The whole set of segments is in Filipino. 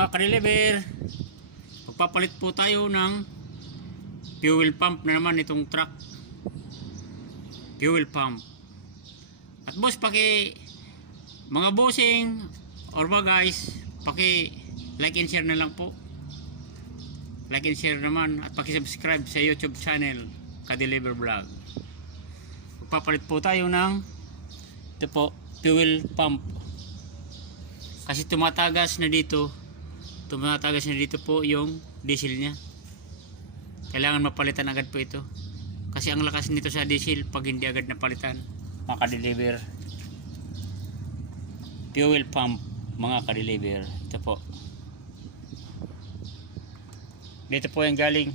Mga ka-deliver, magpapalit po tayo ng fuel pump na naman itong truck. Fuel pump. At boss, paki mga bossing or mga guys, paki like and share na lang po. Like and share naman at paki-subscribe sa YouTube channel Ka-Deliver Vlog. Magpapalit po tayo ng ito po, fuel pump. Kasi tumatagas na dito, tumatagas na dito po yung diesel niya. Kailangan mapalitan agad po ito. Kasi ang lakas nito sa diesel pag hindi agad napalitan, maka-deliver. Fuel pump, mga ka-deliver. Ito po. Dito po yung galing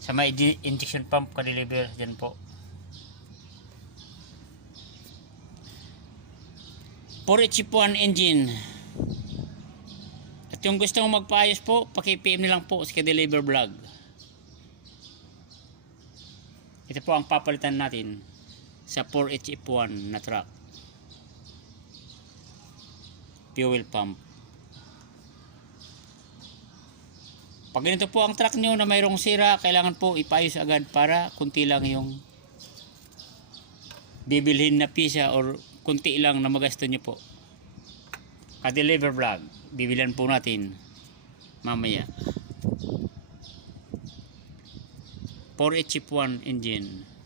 sa may injection pump ka-deliver. Diyan po. 4HP1 engine. At yung gusto mong magpaayos po, paki-PM na lang po sa ka-deliver vlog. Ito po ang papalitan natin sa 4HF1 na truck. Fuel pump. Pag ganito po ang truck nyo na mayroong sira, kailangan po ipayos agad para kunti lang yung bibilhin na pisa or kunti lang na magasto nyo po. Ka-deliver vlog. Bibilan po natin mamaya. 4HF1 engine.